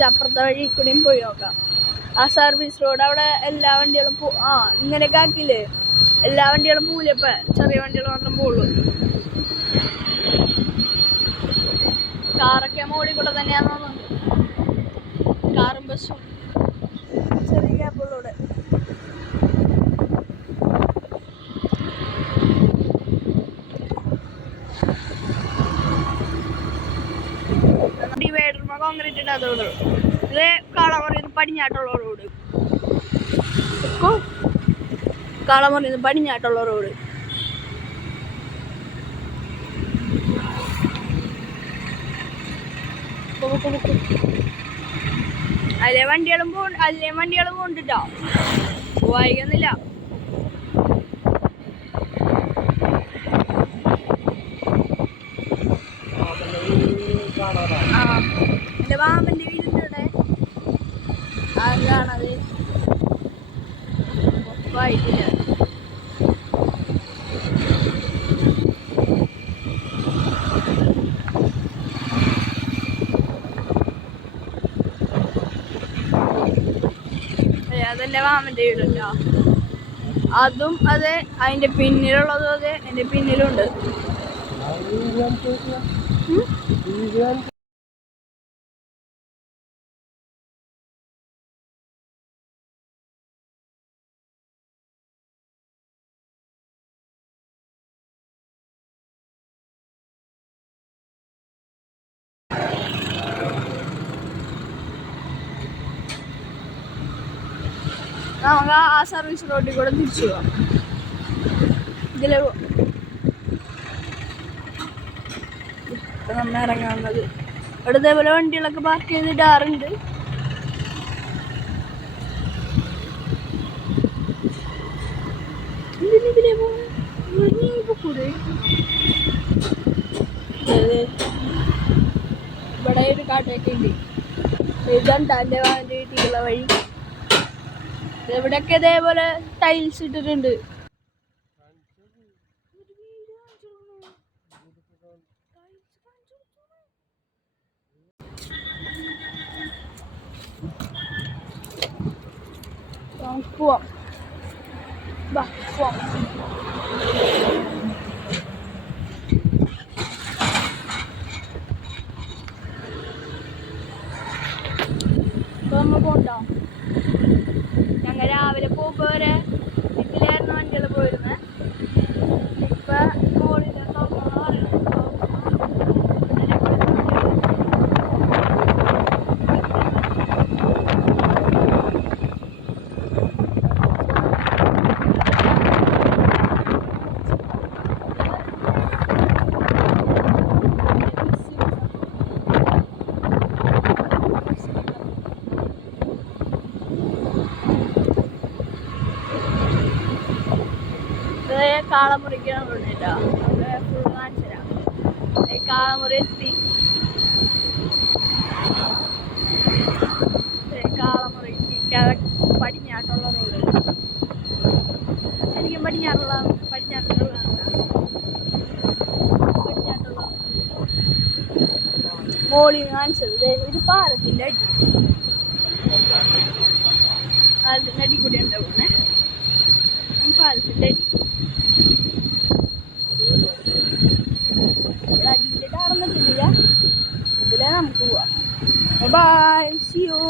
കുറച്ച് അപ്പുറത്തെ വഴി കൂടിയും പോയി നോക്കാം. ആ സർവീസ് റോഡ് അവിടെ എല്ലാ വണ്ടികളും ഇങ്ങനെയൊക്കെ ആക്കിയില്ലേ, എല്ലാ വണ്ടികളും പോവില്ല. ഇപ്പം ചെറിയ വണ്ടികൾ മാത്രം പോവുള്ളൂ. കാറൊക്കെ മോളിൽ കൂടെ തന്നെയാന്ന് തോന്നുന്നു. കാറും ബസ്സും ചെറിയ ഗ്യാപ്പുള്ളൂടെ. ഡിവൈഡർമ കോൺക്രീറ്റ് ഇടാത്തത്. ഇത് കളമറിന്ന് പടിഞ്ഞാട്ടുള്ള റോഡ്. കളമറിന്ന് പടിഞ്ഞാട്ടുള്ള റോഡ്. അതിലെ വണ്ടികളും കൊണ്ടിട്ടോ വായിക്കുന്നില്ല. എന്റെ മാമന്റെ വീടിന്റെ അതാണത് വായിക്കില്ല. അതെന്റെ മാമന്റെ വീടുണ്ടോ, അതും അതെ. അതിന്റെ പിന്നിലുള്ളതും അതെ, എന്റെ പിന്നിലുണ്ട്. നമുക്ക് ആ സർവീസ് റോഡിൽ കൂടെ തിരിച്ചു പോവാം. ഇതിലെ നമ്മൾ ഇറങ്ങാവുന്നത്. ഇവിടെ ഇതേപോലെ വണ്ടികളൊക്കെ പാർക്ക് ചെയ്തിടാറുണ്ട്. ഇതിലെ കൂടെ ഇവിടെ ഒരു കാട്ടൊക്കെ ഉണ്ട്. ഇതാണ് എൻ്റെ വാഹൻ്റെ വീട്ടിലുള്ള വഴി. ഇവിടെയൊക്കെ ഇതേപോലെ ടൈൽസ് ഇട്ടിട്ടുണ്ട്. പോവാം, പോവാം. നമ്മൾ പോണ്ടോ? ഞങ്ങൾ രാവിലെ പോകുമ്പോൾ വരെ ഇതിലായിരുന്നു വണ്ടികൾ പോയിരുന്നത്. ഇപ്പം മോളിൽ തുറന്നു പറയുന്നത്. കാളമുറിക്കാൻ വേണ്ടിട്ടോ ഫുൾ കാണിച്ചു തരാം. കാളമുറി എത്തി. കാളമുറിക്ക് പടിഞ്ഞാട്ടുള്ള റോഡ്. ശരിക്കും പടിഞ്ഞാട്ടുള്ള മോളിൽ കാണിച്ചത് ഒരു പാലത്തിൻ്റെ അടി കൂടി ഉണ്ടാവുന്നേ. പാലത്തിൻ്റെ അടിയിലിട്ട് നടന്നിട്ടില്ല. ഇതിലെ നമുക്ക് പോവാം. Bye, see U.